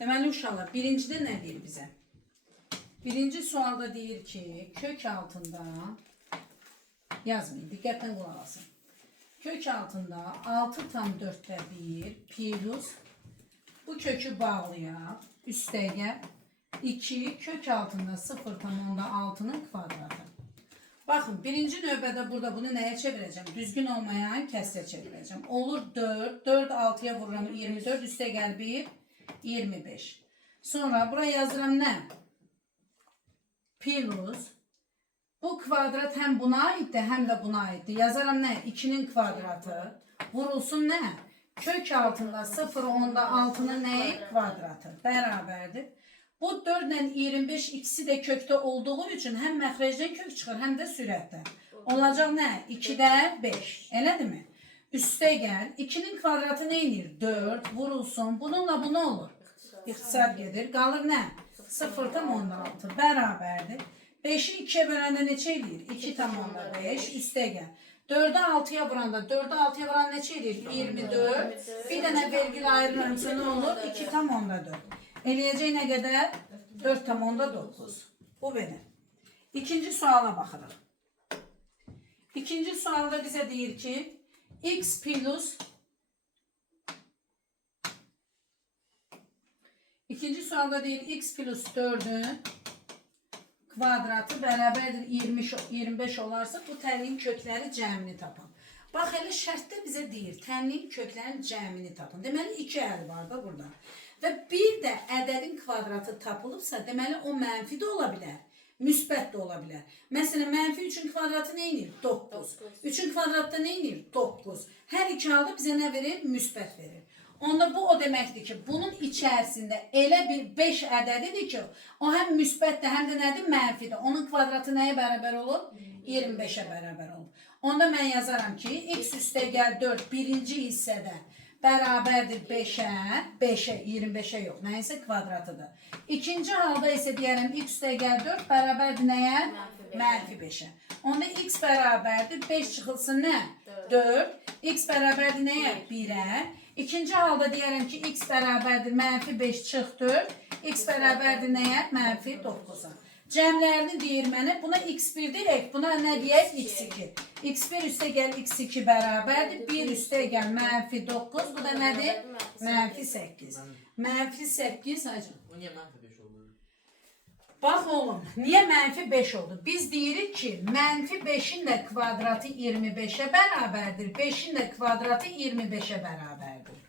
Deməli uşaqlar, birincidə nə deyir bizə? Birinci sualda deyir ki, kök altında yazmayın, diqqətlə qulaq asın. Kök altında 6/4 plus bu kökü bağlayaq, üstəgəl 2 kök altında 0/6'nın kvadratı. Baxın, birinci növbədə burada bunu nəyə çevirəcəm? Düzgün olmayan kəsrə çevirəcəm. Olur 4, 4 6'ya vururam 24, üstəgəl 1, 25. Sonra buraya yazıram nə? Plus. Bu kvadrat həm buna aiddir, həm də buna aiddir. Yazaram nə? 2'nin kvadratı. Vurulsun nə? Kök altında 0/6'nın nəyi? Kvadratı. Bərabərdir. Bu 4 ilə 25 ikisi də kökdə olduğu üçün həm məxrəcdən kök çıxır, həm də sürətdən. Olacaq nə? 2'də 5. Elədirmi? Üstəgəl 2'nin kvadratı nə edir? 4 vurulsun. Bununla bu nə olur? İxtisar gedir. Qalır nə? 0/16 bərabərdir. 5'i 2'ye böləndə neçə edir? 2/5 üstəgəl. 4'ü 6'ya vuranda, 4'ü 6'ya vuran neçə edir? 24. Bir dənə vergül ayırırımsa nə olur? 2/4. Eləyəcək nə qədər? 4/9. Bu belə. İkinci suala baxırıq. İkinci sualda bizə deyir ki, x plus İkinci sualda deyir x plus 4'ün kvadratı bərabərdir 25 olarsa bu tənliyin kökləri cəmini tapın. Bax, elə şərtdə bizə deyir, tənliyin köklərinin cəmini tapın. Deməli, 2 əl var da burada. Və bir də ədədin kvadratı tapılıbsa, deməli, o mənfi də ola bilər, müsbət də ola bilər. Məsələn, mənfi 3'ün kvadratı nə edir? 9. 3'ün kvadratda nə edir? 9. Hər iki halda bizə nə verir? Müsbət verir. Onda bu o deməkdir ki, bunun içərisində elə bir 5 ədədidir ki, o həm müsbətdir, həm də nədir? Mənfidir. Onun kvadratı nəyə bərabər olur? 25'ə bərabər olur. Onda mən yazaram ki, x üstəgəl 4 birinci hissədə bərabərdir 5'ə, 25'ə yox, nəyəsə kvadratıdır. İkinci halda isə deyərəm x üstəgəl 4 bərabərdir nəyə? Mənfi 5'ə. Onda x bərabərdir 5 çıxılsın nə? 4. X bərabərdir nəyə? 1'ə. İkinci halda deyərəm ki, x bərabərdir mənfi 5 çıx 4. X bərabərdir nəyə? Mənfi 9'a. Cəmlərini deyir mənə, buna x1 deyək, buna nə deyək? x2. x1 üstəgəl x2 bərabərdir. 1 üstəgəl mənfi 9, bu da nədir? Mənfi 8. Mənfi 8, hacım. O niye mənfi 5 oldu? Bax oğlum, niyə mənfi 5 oldu? Biz deyirik ki, mənfi 5'in də kvadratı 25'ə bərabərdir. 5'in də kvadratı 25'ə bərabərdir.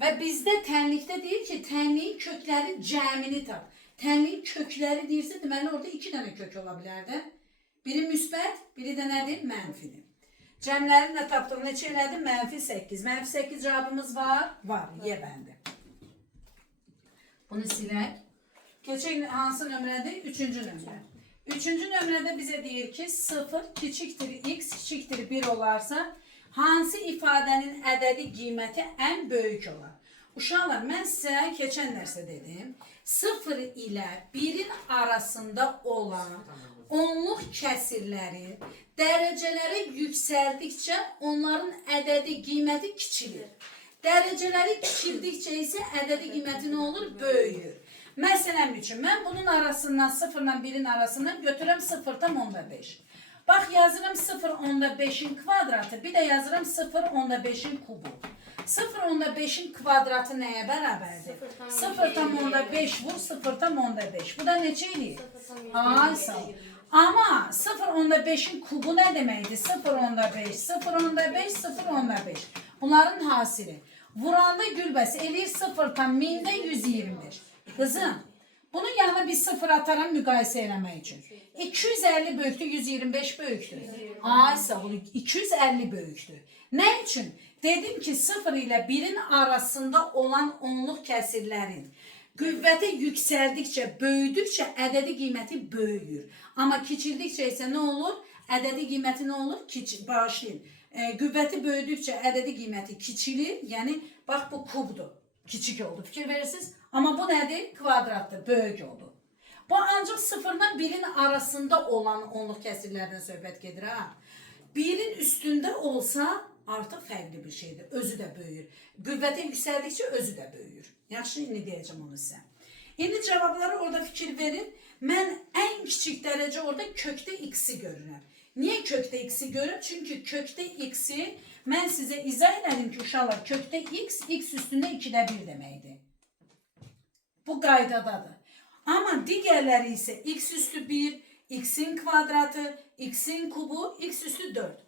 Və bizdə tənlikdə deyir ki, tənliyin kökləri cəmini tap. Tənliyin kökləri deyirsə, deməli orada 2 dənə kök ola bilərdi. Biri müsbət, biri də nədir? Mənfidir. Cəmlərini də tapdıq, neçə elədi? Mənfi 8. Mənfi 8 cavabımız var? Var, Y bəndi. Bunu silək. Keçək hansı nömrədir? Üçüncü nömrə. Üçüncü nömrədə bizə deyir ki, 0 kiçikdir x kiçikdir 1 olarsa, hansı ifadənin ədədi qiyməti ən böyük olar? Uşaqlar, mən sizə keçən dərsə dedim, 0 ilə 1'in arasında olan onluq kəsirləri dərəcələri yüksəldikcə onların ədədi qiyməti kiçilir. Dərəcələri kiçildikcə isə ədədi qiyməti nə olur? Böyüyür. Məsələn üçün, mən bunun arasından 0 ilə 1'in arasından götürəm 0/5. Bax, yazıram 0/5'in kvadratı, bir də yazıram 0/5'in kubu. 0/5'in kvadratı nəyə bərabərdir? 0/5 vur 0/5. Bu da neçə edir? Ay, sağ ol. Amma 0/5'in kubu nə deməkdir? 0/5, 0/5, 0/5. Bunların hasili. Vuranda gülbəsi eləyir 0/1000'də 125. Kızım, bunun yanına bir 0 ataram müqayisə eləmək üçün. 250 böyükdür, 125 böyükdür. Ay sağ ol, 250 böyükdür. Nə üçün? Dedim ki, 0 ilə 1'in arasında olan onluq kəsirlərin qüvvəti yüksəldikcə, böyüdükcə ədədi qiyməti böyüyür. Amma kiçildikcə isə nə olur? Ədədi qiyməti nə olur? Bağışlayın. Qüvvəti böyüdükcə ədədi qiyməti kiçilir. Yəni, bax bu kubdur. Kiçik oldu. Fikir verirsiniz. Amma bu nədir? Kvadratdır. Böyük oldu. Bu ancaq 0 ilə 1'in arasında olan onluq kəsirlərdən söhbət gedir. 1'in üstündə olsa artıq fərqli bir şeydir. Özü də böyüyür. Qüvvəti yüksəldikcə özü də böyüyür. Yaxşı, indi deyəcəm onu sizə. İndi cavabları orada fikir verin. Mən ən kiçik dərəcə orada kökdə x-i görürəm. Niyə kökdə x-i görürəm? Çünki kökdə x-i mən sizə izah elədim ki, uşaqlar, kökdə x, x üstündə 2-də 1 deməkdir. Bu qaydadadır. Amma digərləri isə x üstü 1, x-in kvadratı, x-in kubu, x üstü 4.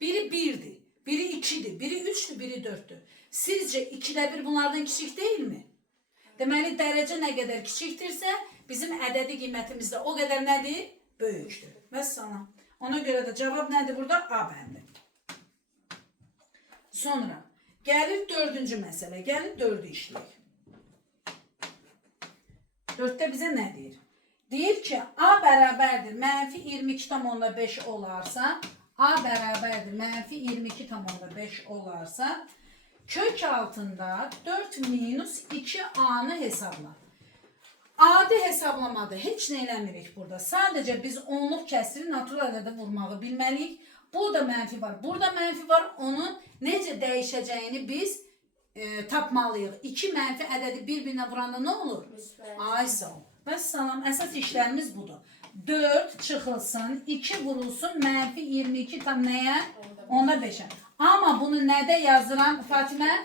Biri 1'dir, biri 2'dir, biri 3'tür, biri 4'tür. Sizce 2'de 1 bunlardan kiçik değil mi? Deməli, dərəcə nə qədər kiçikdirsə, bizim ədədi qiymətimiz də o qədər nədir? Böyükdür. Vəssalam. Ona görə də cavab nədir burada? A bəndi. Sonra gəlir 4-cü məsələ. Gəlir 4'ü işləyək. 4'də bizə nə deyir? Deyir ki, A bərabərdir mənfi 22,5 olarsa, A bərabərdir mənfi 22,5 olarsa, kök altında 4 minus 2A'nı hesabla. A'dı hesablamadı. Heç nə eləmirik burada. Sadəcə biz onluq kəsri natural ədədə vurmağı bilməliyik. Burada mənfi var. Burada mənfi var. Onun necə dəyişəcəyini biz tapmalıyıq. 2 mənfi ədədi bir-birinə vuranda nə olur? Ay sağ ol. Vəssalam. Əsas işlərimiz budur. 4 çıxılsın, 2 vurulsun, mənfi 22 tam nəyə? Onda 5'ə. Amma bunu nədə yazıram Fatimə?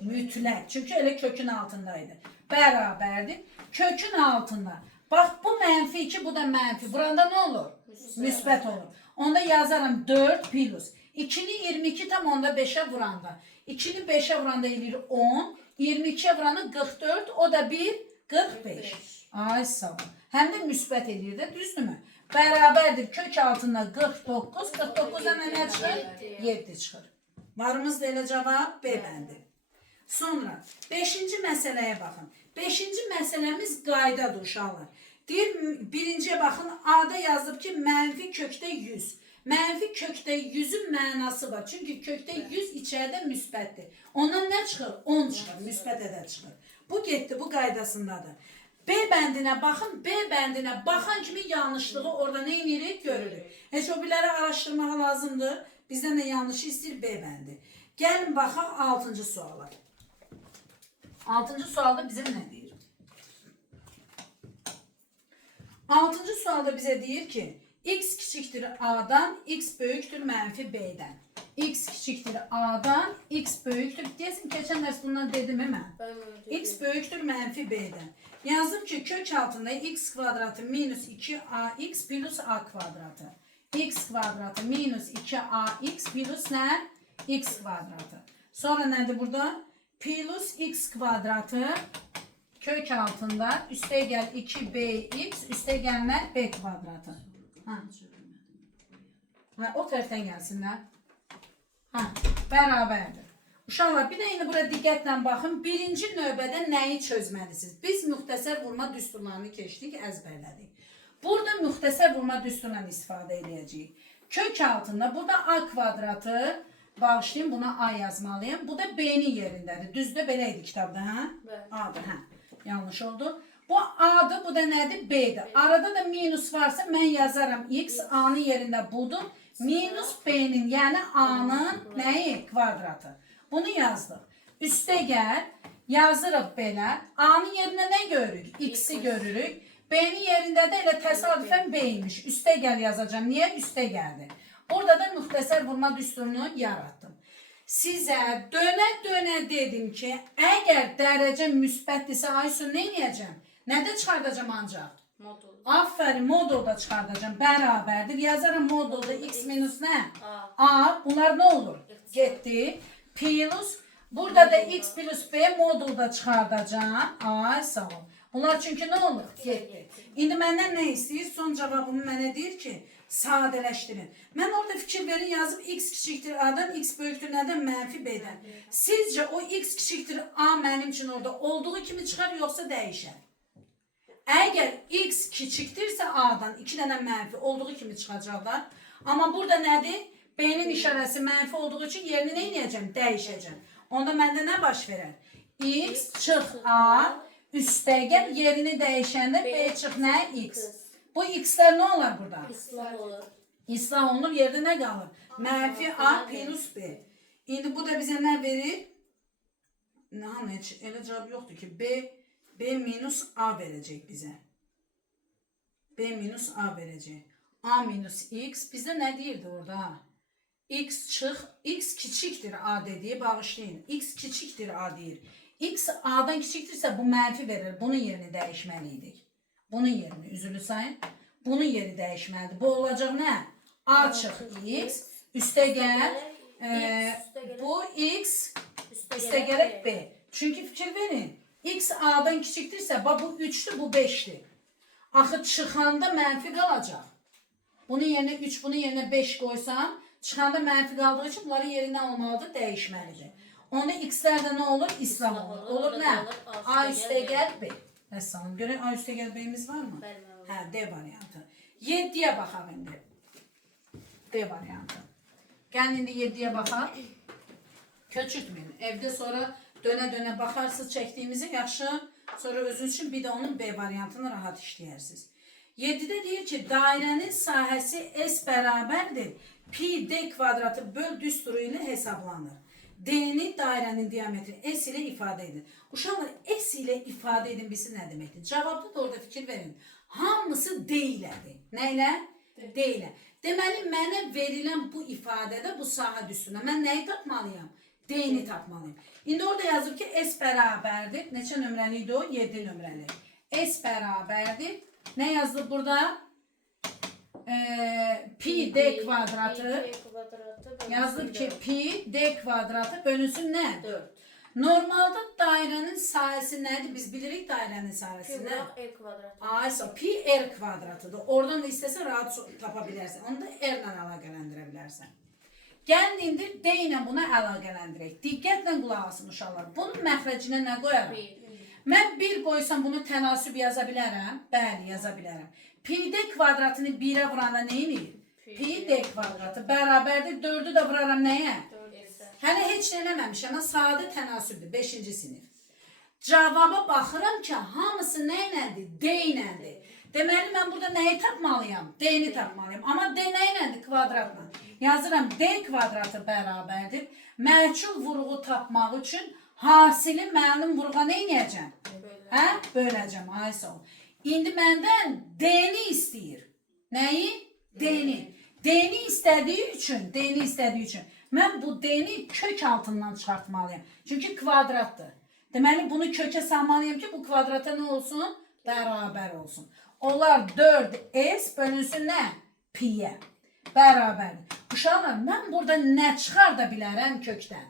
Mütləq. Çünki elə kökün altındaydı. Bərabərdir. Kökün altında. Bax bu mənfi 2, bu da mənfi. Burada nə olur? Müsbət olur. Onda yazaram 4 plus. 2'ni 22 tam onda 5'ə vuranda. 2'ni 5'ə vuranda eləyir 10. 22'ye vuranda 44. O da 1, 45. Ay sağ ol. Həm də müsbət eləyir də, düzdürmü? Bərabərdir. Kök altında 49. 49'dan nə çıxır? 7 çıxır. Varımız da elə cavab B bəndi. Sonra 5-ci məsələyə baxın. 5-ci məsələmiz qaydadır uşaqlar. Deyir, birinciyə baxın, A'da yazıb ki, mənfi kökdə 100. Mənfi kökdə 100'ün mənası var. Çünki kökdə 100 içəridə müsbətdir. Ondan nə çıxır? 10 çıxır. Müsbət ədəd çıxır. Bu getdi, bu qaydasındadır. B bəndinə baxın, B bəndinə baxan kimi yanlışlığı orada nə edirik? Görürük. Heç o biləri araşdırmaq lazımdır. Bizdən də yanlışı istəyir B bəndi. Gəlin baxaq 6-cı suala. 6-cı sualda bizə nə deyir? 6-cı sualda bizə deyir ki, x kiçikdir A'dan, x böyükdür mənfi B'dən. X kiçikdir A'dan, x böyükdür. Deyəsin, keçən dərs bundan dedim mən. X böyükdür mənfi B'dən. Yazdım ki, kök altında x kvadratı minus 2ax plus a kvadratı. X kvadratı minus 2ax plus nə? X kvadratı. Sonra nədir burada? Plus x kvadratı kök altında üstə gəl 2bx üstə gəlmə b kvadratı. O tərəfdən gəlsinlər. Bərabərdir. Uşaqlar, bir də yine burada diqqətlə baxın. Birinci növbədə nəyi çözməlisiniz? Biz müxtəsər vurma düsturlarını keçdik, əzbərlədik. Burada müxtəsər vurma düsturundan istifadə edəcəyik. Kök altında burada a kvadratı, bağışlayın, buna a yazmalıyım. Bu da b'nin yerindədir. Düzdür, belə idi kitabda, hə? A'dır, hə. Yanlış oldu. Bu a'dır, bu da nədir? B'dir. Arada da minus varsa mən yazaram x, a'nın yerində budur. Minus b'nin, yəni a'nın nəyi? Kvadratı. Bunu yazdık. Üste gəl, yazırıq belə. A'nın yerində nə görürük? X'i görürük. B'nin yerində də elə təsadüfən B'ymiş. Üste gəl yazacağım. Niyə? Üste gəldi. Burada da müxtəsər vurma düsturunu yarattım. Sizə dönə dedim ki, əgər dərəcə müsbətdirsə, Aysun nə edəcəm? Nədə çıxardacağım ancaq? Modul. Aferin, modulda çıxardacağım. Bərabərdir. Yazarım modulda x minus nə? A. Bunlar nə olur? Getdi. Plus, burada da x plus b modulda çıxardacağım. Ay sağ ol. Bunlar çünki nə olur? Getdi. İndi məndən nə istəyir? Son cavabımı mənə deyir ki, sadələşdirin. Mən orada fikir verin, yazıb x kiçikdir a'dan, x böyükdür nədən? Mənfi b'dən. Sizcə o x kiçikdir a mənim üçün orada olduğu kimi çıxar, yoxsa dəyişər? Əgər x kiçikdirsə a'dan 2 dənə mənfi olduğu kimi çıxacaqlar. Amma burada nədir? B'nin işarəsi mənfi olduğu üçün yerini nə edəcəm? Dəyişəcəm. Onda məndə nə baş verər? X çıx A, üstə gəl, yerini dəyişəndə B çıx nə? X. Bu x'lər nə olar burada? İslah olur. İslah olunur, yerdə nə qalır? Mənfi A plus B. İndi bu da bize ne verir? Hani heç elə cavab yoxdur ki, B minus A verecek bize. B minus A verecek. A minus X bizde ne deyirdi orada? X çıx, X kiçikdir A dediği bağışlayın. X kiçiktir A deyir. X A'dan kiçikdirsə bu mənfi verir. Bunun yerini dəyişməliydik. Bunun yerini üzülü sayın. Bunun yeri dəyişməlidir. Bu olacaq nə? A çıx X üstə gəl. Bu X üstə gələk B. Çünki fikir verin. X A'dan kiçikdirsə bu 3'tür, bu 5'dir. Axı çıxanda mənfi qalacaq. Bunun yerinə 3, bunun yerinə 5 qoysam, çıxanda mənfi qaldığı üçün bunların yeri nə olmalıdır? Dəyişməlidir. Onda X'lər də nə olur? İslam olur. Olur nə? A üstə gəl B. Məsələn, görək A üstə gəl B'miz var mı? Hə, D variantı. 7'ye baxaq indi. D variantı. Gəlin indi 7'ye baxaq. Köçürtməyin. Evdə sonra dönə-dönə baxarsınız çəkdiyimizi yaxşı. Sonra özünüz üçün bir də onun B variantını rahat işləyirsiniz. 7'de deyir ki, dairenin sahəsi S bərabərdir. Pi D kvadratı böl düsturu ilə hesablanır. D'nin dairenin diametri S ile ifade edin. Uşaqlar S ile ifade edin bilsin nə deməkdir? Cavabda da orada fikir verin. Hamısı D ilədir. Nə ilə? D ilə. Deməli, mənə verilən bu ifadədə bu sahə düsturuna mən nəyi tapmalıyam? D'ni tapmalıyım. İndi orada yazır ki S bərabərdir. Neçə nömrəli idi o? 7 nömrəli. S bərabərdir. Ne yazdı burada? Pi D kvadratı. Yazdık ki pi D kvadratı bölünsün ne? 4. Normalde dairenin sahəsi nədir? Biz bilirik dairenin sahəsi nə? Pi R kvadratı. Aysa pi R kvadratıdır. Oradan da istəsə rahat tapa bilərsən. Onu da R ilə əlaqələndirə bilərsən. Gəlin indi D ilə buna əlaqələndirək. Diqqətlə qulaq asın uşaqlar. Bunun məxrəcinə nə qoyarım? Mən 1 qoysam bunu tənasüb yaza bilərəm? Bəli, yaza bilərəm. Pi D kvadratını 1'ə vuranda neyini? Pi D kvadratı bərabərdir. 4'ü də vuraram nəyə? Hələ heç nə eləməmişəm. Amma sadə tənasübdür. 5-ci sinif. Cavaba baxıram ki, hamısı nə iləndir? D iləndir. Deməli, mən burada nəyi tapmalıyam? D-ni tapmalıyam. Amma D nə iləndir? Kvadratla. Yazıram, D kvadratı bərabərdir. Məhcul vuruğu tapmaq üçün hasili məlum vuruğa nə eləyəcəm? Hə? Böləcəm. Ay sağ ol. İndi məndən D-ni istəyir. Nəyi? D-ni. D-ni istədiyi üçün mən bu D-ni kök altından çıxartmalıyam. Çünki kvadratdır. Deməli, bunu kökə salmalıyam ki, bu kvadrata nə olsun? Bərabər olsun. Onlar 4S bölünsün nə? Pi-yə. Bərabərdir. Uşaqlar, mən burada nə çıxarda bilərəm kökdən?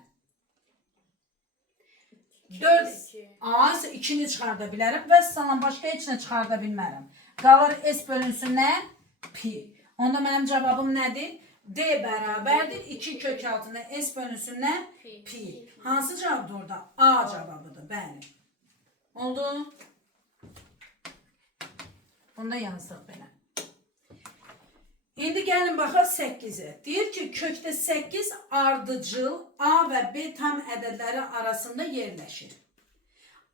2'ni çıxarda bilərəm və salam başqa heç nə çıxarda bilmərəm. Qalır S bölünsün nə? Pi. Onda mənim cavabım nədir? D bərabərdir. 2 kök altında S bölünsün nə? Pi. Hansı cavabdır orada? A cavabıdır. Bəli. Oldu. Bunu da yazdıq belə. İndi gəlin baxaq 8'e. Deyir ki, kökdə 8 ardıcıl A və B tam ədədləri arasında yerləşir.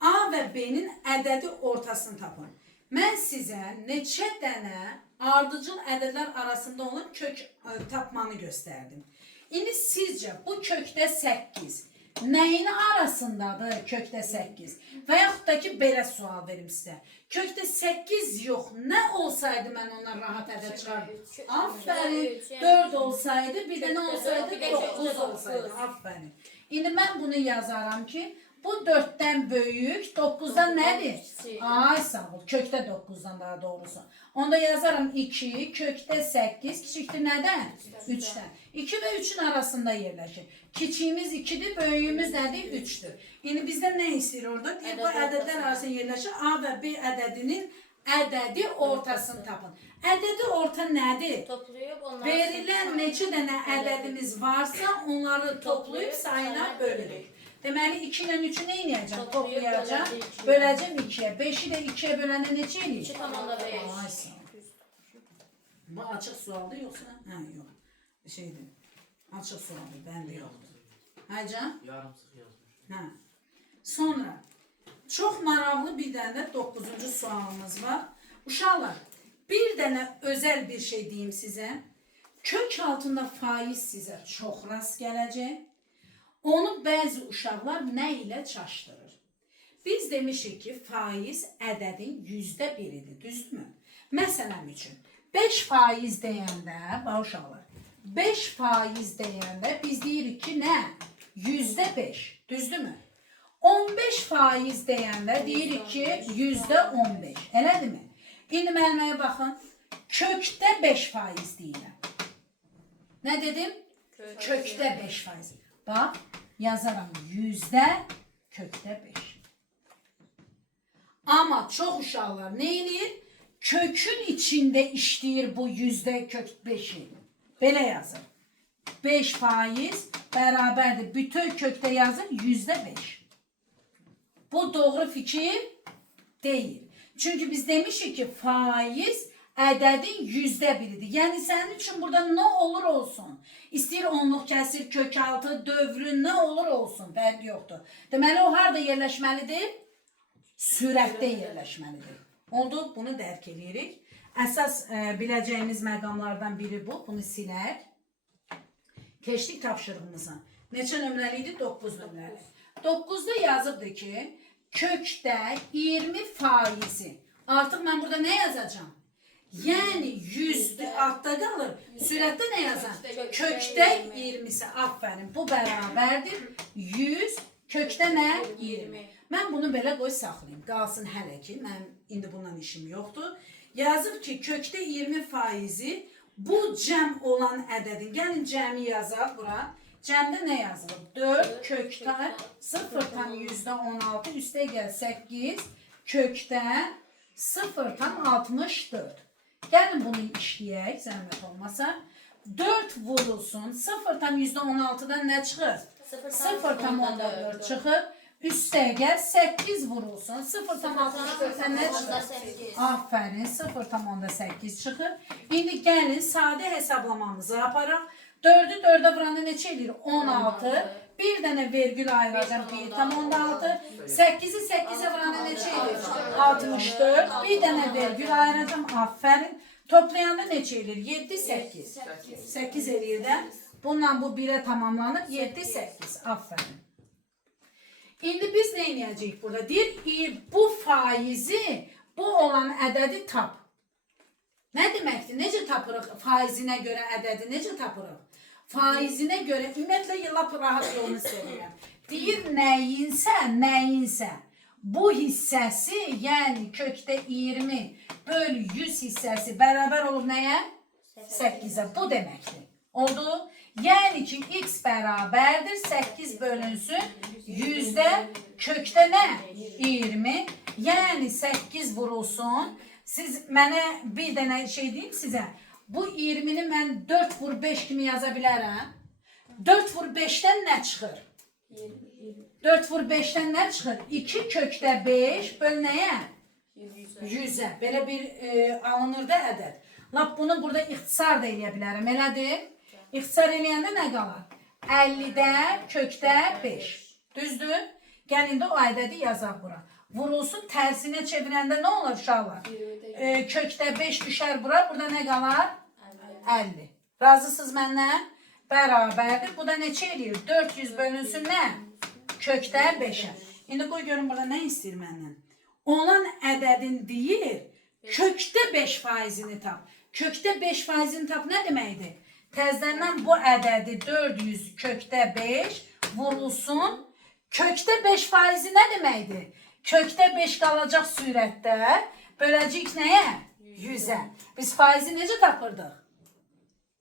A və B-nin ədədi ortasını tapın. Mən sizə neçə dənə ardıcıl ədədlər arasında olan kök tapmanı göstərdim. İndi sizcə bu kökdə 8 nəyin arasındadır kökdə 8? Və yaxud da ki, belə sual verim sizə. Kökdə 8 yox, nə olsaydı mən ona rahat ədəd çıxardım? Aferin, 4 olsaydı, bir də nə olsaydı? 9 olsaydı, aferin. İndi mən bunu yazaram ki, bu 4'dən böyük, 9'dan nədir? Ay sağ ol, kökdə 9'dan daha doğrusu. Onda yazarım 2, kökdə 8, kiçikdir nədən? 3'dən. 2 və 3'ün arasında yerləşir. Kiçiyimiz 2'dir, böyüyümüz nədir? 3'dür. İndi bizdən nə istəyir orada? Bu ədədlər arasında yerləşir. A və B ədədinin ədədi ortasını tapın. Ədədi orta nədir? Verilən neçə dənə ədədimiz varsa onları toplayıb sayına bölürük. Deməli 2 ilə 3'ü nə eləyəcəm? Toplayacam, böləcəm 2'yə. 5'i də 2'yə böləndə neçə eləyir? 2,5. Bu açıq sualdır yoxsa? Hə, yox. Şeydir. Açıq sualdır, bəndə yoxdur. Haycan? Yarımsıq yazmış. Hə. Sonra çox maraqlı bir dənə də 9-cu sualımız var. Uşaqlar, bir dənə özəl bir şey deyim sizə. Kök altında faiz sizə çox rast gələcək. Onu bəzi uşaqlar nə ilə çaşdırır? Biz demişik ki, faiz ədədin %1-idir, düzdürmü? Məsələn üçün, 5% deyəndə, bax uşaqlar, 5% deyəndə biz deyirik ki, nə? %5, düzdürmü? 15% deyəndə deyirik ki, %15, elədirmi? İndi müəlliməyə baxın, kökdə 5% deyirəm. Nə dedim? Kökdə 5%. Bax, yazaram yüzdə kökdə 5. Amma çox uşaqlar nə edir? Kökün içində işləyir bu yüzdə kök 5'i. Belə yazır. 5% bərabərdir. Bütün kökdə yazın %5. Bu doğru fikir deyil. Çünki biz demişik ki, faiz ədədin %1'idir. Yəni sənin üçün burada nə olur olsun. İstəyir onluq kəsir, kök altı, dövrü nə olur olsun. Fərqi yoxdur. Deməli o harada yerləşməlidir? Sürətdə yerləşməlidir. Oldu, bunu dərk edirik. Əsas biləcəyimiz məqamlardan biri bu. Bunu silək. Keçdik tapşırığımıza. Neçə nömrəli idi? 9 nömrəli. 9'da yazıbdır ki, kökdə 20%. Artıq mən burada nə yazacağım? Yəni 100 altda qalır. Sürətdə nə yazan? Kökdə 20'si. Aferin. Bu bərabərdir. 100. Kökdə nə? 20. Mən bunu belə qoy saxlayayım. Qalsın hələ ki. Mən indi bundan işim yoxdur. Yazıb ki, kökdə 20%-i bu cəm olan ədədin. Gəlin cəmi yazaq bura. Cəmdə nə yazılıb? 4 kökdə 0,16 üstə gəl 8 kökdə 0,64. Gəlin bunu işləyək, zəhmət olmasa. 4 vurulsun. 0,16'dan nə çıxır? 0,14 çıxır. Üstə gəl 8 vurulsun. 0,64'dan nə çıxır? Aferin, 0,8 çıxır. İndi gəlin sadə hesablamamızı aparaq. 4'ü 4'e vuranda neçə edir? 16. Bir dənə vergül ayıracağım 1,6. 8'i 8'e vuranda neçə edir? 64. Bir dənə vergül ayıracağım. Aferin. Toplayanda neçə edir? 7, 8. 8 edir də. Bununla bu 1'e tamamlanır. 7, 8. Aferin. İndi biz nə edəcəyik burada? Deyir, bu faizi, bu olan ədədi tap. Nə deməkdir? Necə tapırıq? Faizinə görə ədədi necə tapırıq? Faizinə görə, ümumiyyətlə lap rahat yolunu istəyirəm. Deyir, nəyinsə bu hissəsi, yəni kökdə 20 böl 100 hissəsi bərabər olur nəyə? 8'e. Bu deməkdir. Oldu? Yəni ki, x bərabərdir 8 bölünsün 100'də kökdə nə? 20. Yəni 8 vurulsun. Siz mənə bir dənə şey deyim sizə. Bu 20'ni mən 4 vur 5 kimi yaza bilərəm. 4 vur 5'dən nə çıxır? 4 vur 5'dən nə çıxır? 2 kökdə 5 böl nəyə? 100'ə. Belə bir alınır da ədəd. Lap bunu burada ixtisar da eləyə bilərəm. Elədir? İxtisar eləyəndə nə qalar? 50'də kökdə 5. Düzdür? Gəlin də o ədədi yazaq bura. Vurulsun tərsinə çevirəndə nə olur uşaqlar? Kökdə 5 düşər bura. Burada nə qalar? 50. Razısınız məndən? Bərabərdir. Bu da neçə eləyir? 400 bölünsün nə? Kökdə 5'ə. İndi qoy görün burada nə istəyir məndən? Olan ədədin deyir, kökdə 5%'ini tap. Kökdə 5%'ini tap nə deməkdir? Təzədən bu ədədi 400 kökdə 5 vurulsun. Kökdə 5%'i nə deməkdir? Kökdə 5 qalacaq sürətdə. Böləcəyik nəyə? 100'ə. Biz faizi necə tapırdıq?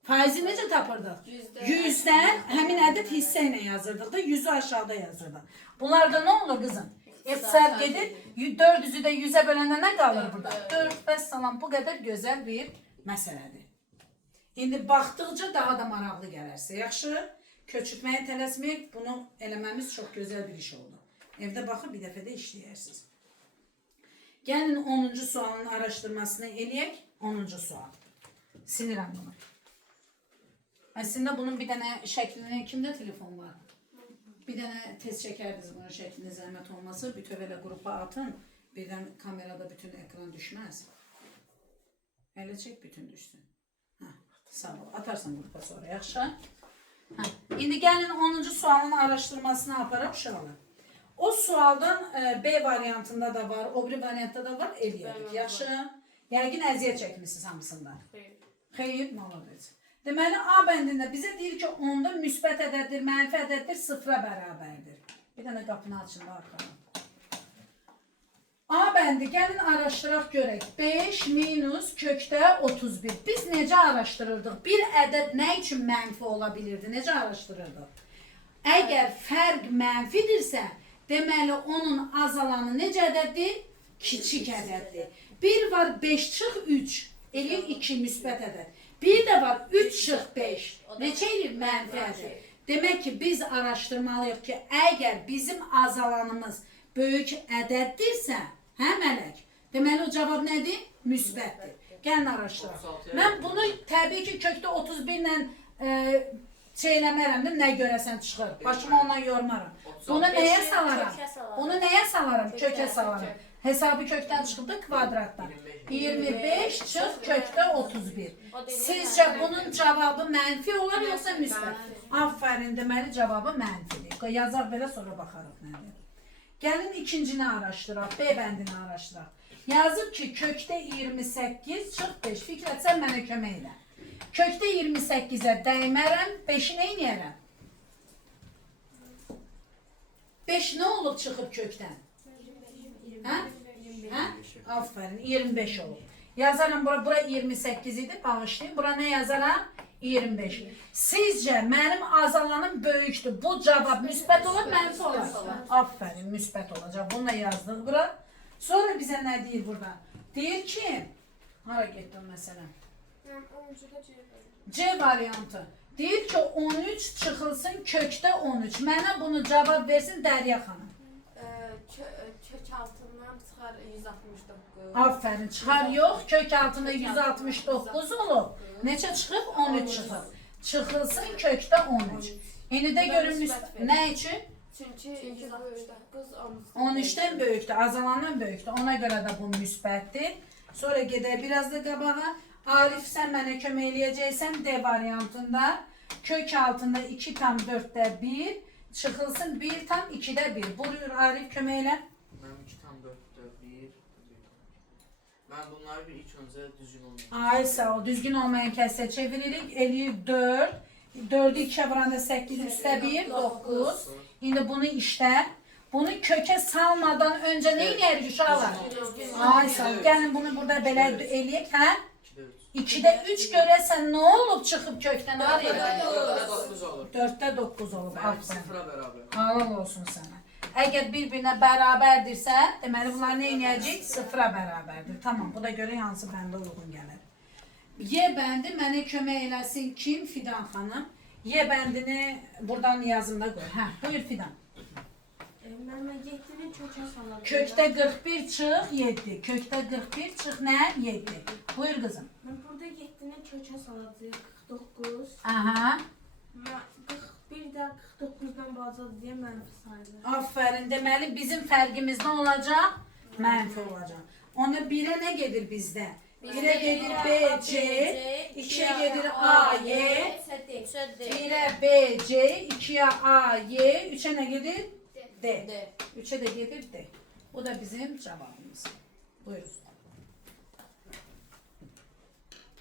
Faizi necə tapırdıq? 100'dən həmin ədəd hissə ilə yazırdıq da 100'ü aşağıda yazırdıq. Bunlarda nə olur qızım? İxtisar gedir. 400'ü də 100'ə böləndə nə qalır burada? 4 və salam. Bu qədər gözəl bir məsələdir. İndi baxdıqca daha da maraqlı gələrsə. Yaxşı? Köçürtməyə tələsməyək. Bunu eləməmiz çox gözəl bir iş oldu. Evdə baxıb bir dəfə də işləyərsiniz. Gəlin 10-cu sualın araşdırmasını eləyək. 10-cu sual. Sinirəm bunu. Əslində bunun bir dənə şəklini, kimdə telefon var? Bir dənə tez çəkərdiniz bunun şəklini zəhmət olması. Bütöv elə qrupa atın. Birdən kamerada bütün ekran düşməz. Elə çək bütün düşsün. Sağ ol. Atarsan qrupa sonra. Yaxşı. Hə. İndi gəlin 10-cu sualın araşdırmasını aparaq uşaqlar. O sualdan B variantında da var, o biri variantda da var, eləyərik. Yaxşı? Yəqin əziyyət çəkmişsiniz hamısından. Xeyr, malabız. Deməli, A bəndində bizə deyir ki, onda müsbət ədəddir, mənfi ədəddir, sıfıra bərabərdir. Bir dənə qapını açın da arxadan. A bəndi, gəlin araşdıraq görək. 5 minus kökdə 31. Biz necə araşdırırdıq? Bir ədəd nə üçün mənfi ola bilirdi? Necə araşdırırdıq? Əgər fərq mənfidirsə, deməli onun azalanı necə ədəddir? Kiçik ədəddir. Bir var 5 çıx 3. Eləyir 2 müsbət ədəd. Bir də var 3 çıx 5. Neçə eləyir? Mənfi ədəd. Demək ki, biz araşdırmalıyıq ki, əgər bizim azalanımız böyük ədəddirsə, hə mələk? Deməli o cavab nədir? Müsbətdir. Gəlin araşdıraq. Mən bunu təbii ki, kökdə 31 ilə şeyləmərəm də, nə görəsən çıxır. Başıma ondan yormaram. Bunu nəyə salaram? Bunu nəyə salaram? Kökə salaram. Hesabı kökdən çıxıbdı kvadratdan. 25 çıx kökdə 31. Sizcə bunun cavabı mənfi olar yoxsa müsbət? Aferin, deməli cavabı mənfidir. Yazaq belə sonra baxarıq nədir. Gəlin ikincini araşdıraq, B bəndini araşdıraq. Yazıb ki, kökdə 28 çıx 5. Fikrət, sən mənə kömək elə. Kökdə 28-ə dəymərəm, 5-i nə inəyərəm? 5 nə olub çıxıb kökdən? Hə? Hə? Aferin, 25 olub. Yazaram, bura 28 idi, bağışlayın. Bura nə yazaram? 25. Sizcə mənim azalanım böyükdür. Bu cavab müsbət olar, mənfi olar? Aferin, müsbət olacaq. Bunu da yazdıq bura. Sonra bizə nə deyir burada? Deyir ki, hara getdim məsələn? C variantı. Deyir ki, 13 çıxılsın kökdə 13. Mənə bunu cavab versin Dərya xanım. Kök altından çıxar 169. Aferin, çıxar yox. Kök altında 169 olub. Neçə çıxıb? 13 çıxıb. Çıxılsın kökdə 13. İndi də görün nə üçün? Çünki 169 13-dən böyükdür, azalandan böyükdür. Ona görə də bu müsbətdir. Sonra gedək biraz da qabağa. Arif, sən mənə kömək eləyəcəksən D variantında. Kök altında 2 tam 4'də 1. Çıxılsın 1 tam 2'də 1. Buyur Arif, kömək elə. Mən 2 tam 4'də 1. Mən bunları bir ilk öncə düzgün olmayan. Ay sağ ol. Düzgün olmayan kəsə çeviririk. Eləyir 4. 4'ü 2'ye vuranda 8 üstə 1 9. İndi bunu işlə. Bunu kökə salmadan öncə nə eləyərik uşaqlar? Ay sağ ol. Gəlin bunu burada belə eləyək, hə? 2'də 3 görəsən nə olub çıxıb kökdən? 4'də 9 olur. 4'də 9 olub. Mənim Aferin. sıfıra bərabər. Halal olsun sənə. Əgər bir-birinə bərabərdirsə, deməli bunlar nə edəcək? Sıfıra bərabərdir. Tamam, bu da görə hansı bəndə uyğun gəlir. Y bəndi mənə kömək eləsin kim? Fidan xanım. Y bəndini buradan yazımda qoy. Hə, buyur Fidan. Mən 7-ni kökə saladım. Kökdə 41 çıx 7. Kökdə 41 çıx nə? 7. Buyur qızım. Mən burada 7-ni kökə saladım. 49. Aha. 41 də 49-dan bazadır deyə mənfi sayılır. Aferin. Deməli bizim fərqimiz nə olacaq? Mənfi olacaq. Onda 1'ə nə gedir bizdə? 1'ə gedir B, C, 2'ye gedir A, Y, 1'ə B, C, 2'ye A, Y, 3'e nə gedir? D. 3'e de gelir D. Bu da bizim cevabımız. Buyurun.